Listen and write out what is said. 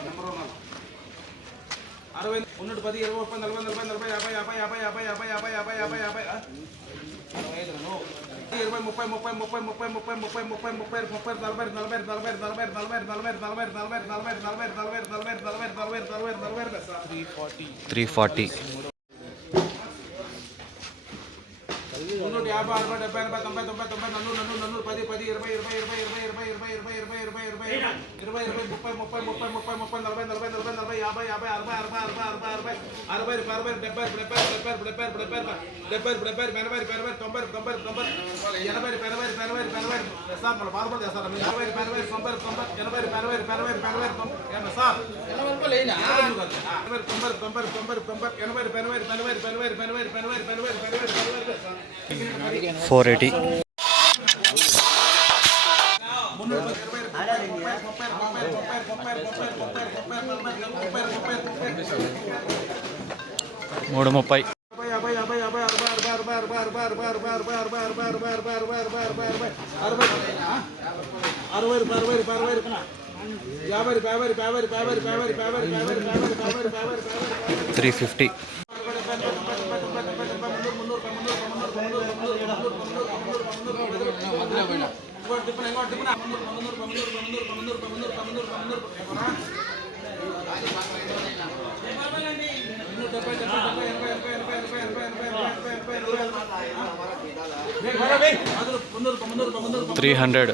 Number one అరవై ఉన్నట్టు పది ఇరవై ముప్పై నలభై నలభై నలభై యాభై యాభై యాభై యాభై యాభై యాభై యాభై యాభై యాభై అరవై ఐదు ఇరవై ముప్పై ముప్పై ముప్పై ముప్పై ముప్పై ముప్పై ముప్పై ముప్పై ముప్పై నలభై నలభై నలభై నలభై నలభై నలభై నలభై నలభై నలభై నలభై నలభై నలభై నలభై నలభై నలభై నలభై త్రీ ఫార్టీ త్రీ ఫార్టీ మున్నూట యాభై అరవై డెబ్బై ఎనభై తొంభై తొంభై తొంభై నన్ను నన్ను నన్ను పది పది ఇరవై ఇరవై ఇరవై ఇరవై ఇరవై ఇరవై ఇరవై ఇరవై ఇరవై ఇరవై ఇరవై ఇరవై ముప్పై ముప్పై ముప్పై ముప్పై ముప్పై నలభై నలభై నలభై నలభై యాభై యాభై అరవై అరవై అరవై అరవై అరవై అరవై అరవై డెబ్బై డెబ్బై డెబ్బై డెబ్బై డెబ్బై డెబ్బై డెబ్బై ఎనభై ఎనభై తొంభై తొంభై తొంభై ఎనభై ఎనభై ఎనభై ఎనభై సార్ మన బాధపడి చేస్తారు మీరు ఎనభై ఎనభై తొంభై తొంభై ఎనభై ఎనభై ఎనభై ఎనభై తొంభై సార్ ఎనభై తొంభై తొంభై తొంభై తొంభై ఎనభై ఎనభై ఎనభై ఎనభై ఎనభై ఎనభై ఎనభై ఎనభై ఎనభై ఫోర్ ఎయిటీ. మూడు ముప్పై. Three fifty. Three hundred.